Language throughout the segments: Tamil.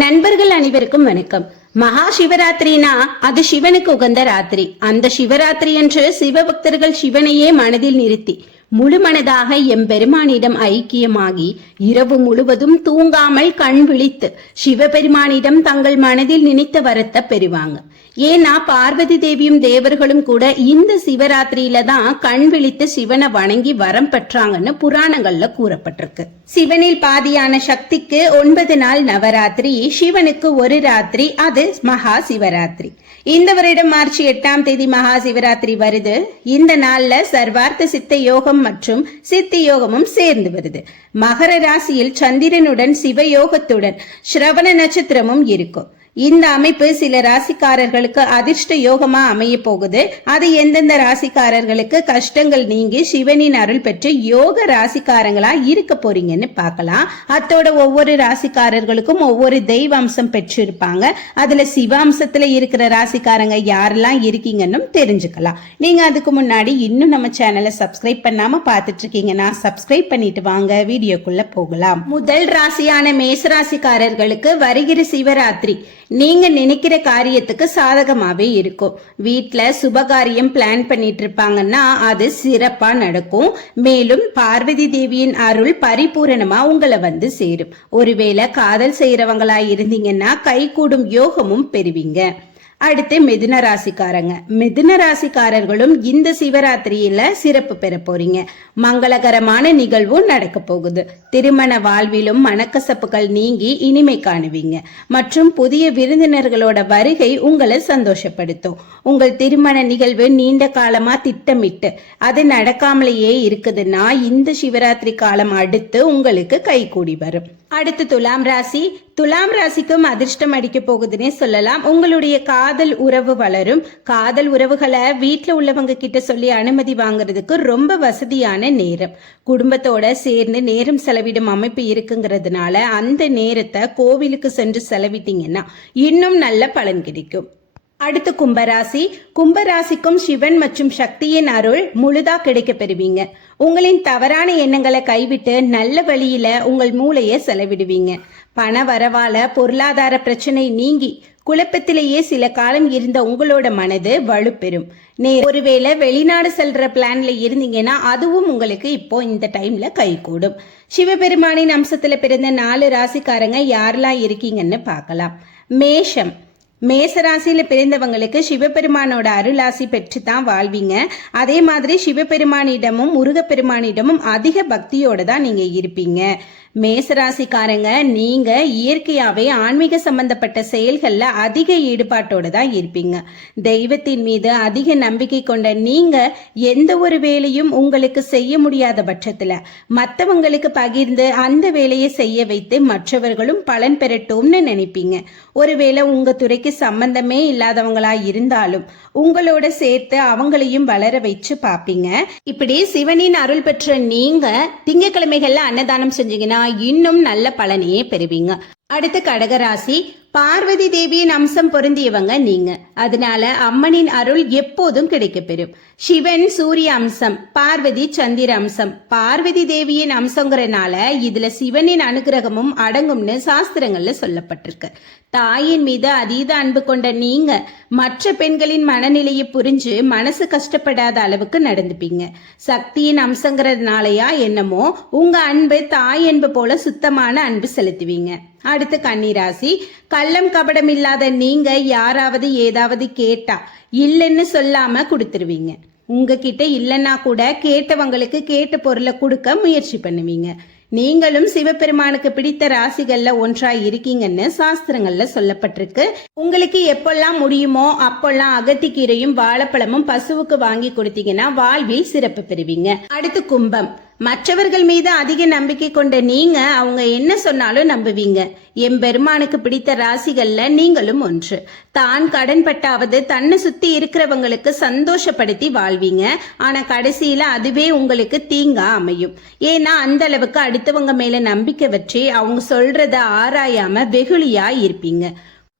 நண்பர்கள் அனைவருக்கும் வணக்கம். மகா சிவராத்திரினா அது சிவனுக்கு உகந்த ராத்திரி. அந்த சிவராத்திரி என்று சிவபக்தர்கள் சிவனையே மனதில் நிறுத்தி முழு மனதாக எம்பெருமானிடம் ஐக்கியமாகி இரவு முழுவதும் தூங்காமல் கண் விழித்து சிவபெருமானிடம் தங்கள் மனதில் நினைத்த வரத்தை பெறுவாங்க. ஏன்னா பார்வதி தேவியும் தேவர்களும் கூட இந்த சிவராத்திரியில தான் கண் விழித்து சிவனை வணங்கி வரம் பெற்றாங்கன்னு புராணங்கள்ல கூறப்பட்டிருக்கு. சிவனில் பாதியான சக்திக்கு ஒன்பது நாள் நவராத்திரி சிவனுக்கு ஒரு ராத்திரி அது மகா சிவராத்திரி இந்த வருடம் மார்ச் எட்டாம் தேதி மகா சிவராத்திரி வருது. இந்த நாள்ல சர்வார்த்த சித்த யோகம் மற்றும் சித்தி யோகமும் சேர்ந்து வருது. மகர ராசியில் சந்திரனுடன் சிவயோகத்துடன் ஸ்ரவண நட்சத்திரமும் இருக்கும். இந்த அமைப்பு சில ராசிக்காரர்களுக்கு அதிர்ஷ்ட யோகமா அமைய போகுது. அது எந்தெந்த ராசிக்காரர்களுக்கு கஷ்டங்கள் நீங்கி சிவனின் அருள் பெற்று யோக ராசிக்காரங்களா இருக்க போறீங்கன்னு பார்க்கலாம். அத்தோட ஒவ்வொரு ராசிக்காரர்களுக்கும் ஒவ்வொரு தெய்வ அம்சம் பெற்றிருப்பாங்க. அதுல சிவாம்சத்துல இருக்கிற ராசிக்காரங்க யாரெல்லாம் இருக்கீங்கன்னு தெரிஞ்சுக்கலாம். நீங்க அதுக்கு முன்னாடி இன்னும் நம்ம சேனலை சப்ஸ்கிரைப் பண்ணாம பார்த்துட்டு இருக்கீங்கன்னா சப்ஸ்கிரைப் பண்ணிட்டு வாங்க வீடியோக்குள்ள போகலாம். முதல் ராசியான மேசராசிக்காரர்களுக்கு வருகிற சிவராத்திரி. நீங்க நினைக்கிற காரியத்துக்கு சாதகமாவே இருக்கும். வீட்டுல சுபகாரியம் பிளான் பண்ணிட்டு இருப்பாங்கன்னா அது சிறப்பா நடக்கும். மேலும் பார்வதி தேவியின் அருள் பரிபூரணமா உங்களை வந்து சேரும். ஒருவேளை காதல் செய்யறவங்களா இருந்தீங்கன்னா கைகூடும் யோகமும் பெறுவீங்க. அடுத்து மிதுன ராசிக்காரங்க. மிதுன ராசிக்காரர்களும் இந்த சிவராத்திரியில சிறப்பு பெற போறீங்க. மங்களகரமான நிகழ்வும் நடக்க போகுது. திருமண வாழ்விலும் மனக்கசப்புகள் நீங்கி இனிமை காணுவீங்க. மற்றும் புதிய விருந்தினர்களோட வருகை உங்களை சந்தோஷப்படுத்தும். உங்கள் திருமண நிகழ்வு நீண்ட காலமா திட்டமிட்டு அது நடக்காமலேயே இருக்குதுன்னா இந்த சிவராத்திரி காலம் அடுத்து உங்களுக்கு கைகூடி வரும். அடுத்து துலாம் ராசி. துலாம் ராசிக்கும் அதிர்ஷ்டம் அடிக்க போகுதுன்னே சொல்லலாம். உங்களுடைய காதல் உறவு வளரும். காதல் உறவுகளை வீட்டில் உள்ளவங்க கிட்ட சொல்லி அனுமதி வாங்குறதுக்கு ரொம்ப வசதியான நேரம். குடும்பத்தோட சேர்ந்து நேரம் செலவிடும் அமைப்பு இருக்குங்கிறதுனால அந்த நேரத்தை கோவிலுக்கு சென்று செலவிட்டீங்கன்னா இன்னும் நல்ல பலன் கிடைக்கும். அடுத்து கும்பராசி. கும்பராசிக்கும் சிவன் மற்றும் சக்தியின் அருள் முழுதா கிடைக்க பெறுவீங்க. உங்களின் தவறான எண்ணங்களை கைவிட்டு நல்ல வழியில உங்கள் மூளையை செலவிடுவீங்க. பண வரவால பொருளாதார பிரச்சனை நீங்கி குழப்பத்திலேயே சில காலம் இருந்த உங்களோட மனது வலுப்பெறும். நே ஒருவேளை வெளிநாடு செல்ற பிளான்ல இருந்தீங்கன்னா அதுவும் உங்களுக்கு இப்போ இந்த டைம்ல கைகூடும். சிவபெருமானின் அம்சத்துல பிறந்த நாலு ராசிக்காரங்க யாரெல்லாம் இருக்கீங்கன்னு பார்க்கலாம். மேஷம். மேசராசியில பிறந்தவங்களுக்கு சிவபெருமானோட அருளாசி பெற்று தான் வாழ்வீங்க. அதே மாதிரி சிவபெருமானிடமும் முருகப்பெருமானிடமும் அதிக பக்தியோட தான் நீங்க இருப்பீங்க. மேசராசிக்காரங்க நீங்க இயற்கையாவே ஆன்மீக சம்பந்தப்பட்ட செயல்கள்ல அதிக ஈடுபாட்டோட தான் இருப்பீங்க. தெய்வத்தின் மீது அதிக நம்பிக்கை கொண்ட நீங்க எந்த ஒரு வேலையும் உங்களுக்கு செய்ய முடியாத பட்சத்துல மற்றவங்களுக்கு பகிர்ந்து அந்த வேலையை செய்ய வைத்து மற்றவர்களும் பலன் பெறட்டும்னு நினைப்பீங்க. ஒருவேளை உங்க துறைக்கு சம்பந்தமே இல்லாதவங்களா இருந்தாலும் உங்களோட சேர்த்து அவங்களையும் வளர வச்சு பாப்பீங்க. இப்படி சிவனின் அருள் பெற்ற நீங்க திங்கக்கிழமைகள்ல அன்னதானம் செஞ்சீங்கன்னா இன்னும் நல்ல பலனையே பெறுவீங்க. அடுத்து கடகராசி. பார்வதி தேவியின் அம்சம் பொருந்தியவங்க நீங்க. அதனால அம்மனின் அருள் எப்போதும் கிடைக்கப்பெறும். சிவன் சூரிய அம்சம் பார்வதி சந்திர அம்சம். பார்வதி தேவியின் அம்சங்கிறனால இதுல சிவனின் அனுகிரகமும் அடங்கும்னு சாஸ்திரங்கள்ல சொல்லப்பட்டிருக்கு. தாயின் மீது அதீத அன்பு கொண்ட நீங்க மற்ற பெண்களின் மனநிலையை புரிஞ்சு மனசு கஷ்டப்படாத அளவுக்கு நடந்துப்பீங்க. சக்தியின் அம்சங்கிறதுனாலயா என்னமோ உங்க அன்பு தாய் அன்பு போல சுத்தமான அன்பு செலுத்துவீங்க. அடுத்து கன்னிராசி. கள்ளம் கபடம் இல்லாத நீங்க யாராவது ஏதாவது கேட்டா இல்லைன்னு சொல்லாம கொடுத்துருவீங்க. உங்ககிட்ட இல்லைன்னா கூட கேட்டவங்களுக்கு கேட்ட பொருளை கொடுக்க முயற்சி பண்ணுவீங்க. நீங்களும் சிவபெருமானுக்கு பிடித்த ராசிகள்ல ஒன்றா இருக்கீங்கன்னு சாஸ்திரங்கள்ல சொல்லப்பட்டிருக்கு. உங்களுக்கு எப்பெல்லாம் முடியுமோ அப்பெல்லாம் அகத்திக்கீரையும் வாழைப்பழமும் பசுவுக்கு வாங்கி கொடுத்தீங்கன்னா வாழ்வில் சிறப்பு பெறுவீங்க. அடுத்து கும்பம். மற்றவர்கள் மீது அதிக நம்பிக்கை கொண்ட நீங்க அவங்க என்ன சொன்னாலும் நம்புவீங்க. எம் பெருமானுக்கு பிடித்த ராசிகள்ல நீங்களும் ஒன்று. தான் கடன் பட்டாவது தன்னை சுத்தி இருக்கிறவங்களுக்கு சந்தோஷப்படுத்தி வாழ்வீங்க. ஆனா கடைசியில அதுவே உங்களுக்கு தீங்கா அமையும். ஏன்னா அந்த அளவுக்கு அடுத்தவங்க மேல நம்பிக்கை வச்சு அவங்க சொல்றத ஆராயாம வெகுளியா இருப்பீங்க.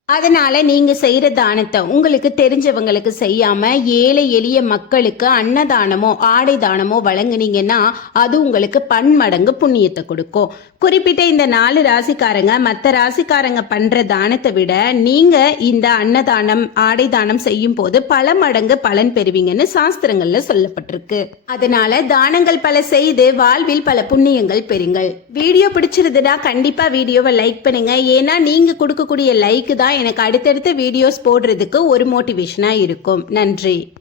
அதனால நீங்க செய்யற தானத்தை உங்களுக்கு தெரிஞ்சவங்களுக்கு செய்யாம ஏழை எளிய மக்களுக்கு அன்னதானமோ ஆடை தானமோ வழங்குனீங்கன்னா அது உங்களுக்கு பன்மடங்கு புண்ணியத்தை கொடுக்கும். குறிப்பிட்ட இந்த நாலு ராசிக்காரங்க மற்ற ராசிக்காரங்க பண்ற தானத்தை விட நீங்க இந்த அன்னதானம் ஆடை தானம் செய்யும் போது பல மடங்கு பலன் பெறுவீங்கன்னு சாஸ்திரங்கள்ல சொல்லப்பட்டிருக்கு. அதனால தானங்கள் பல செய்து வாழ்வில் பல புண்ணியங்கள் பெறுங்கள். வீடியோ பிடிச்சிருந்ததுன்னா கண்டிப்பா வீடியோவை லைக் பண்ணுங்க. ஏன்னா நீங்க கொடுக்கக்கூடிய லைக் தான் எனக்கு அடுத்தடுத்த வீடியோஸ் போடுறதுக்கு ஒரு மோட்டிவேஷனாக இருக்கும். நன்றி.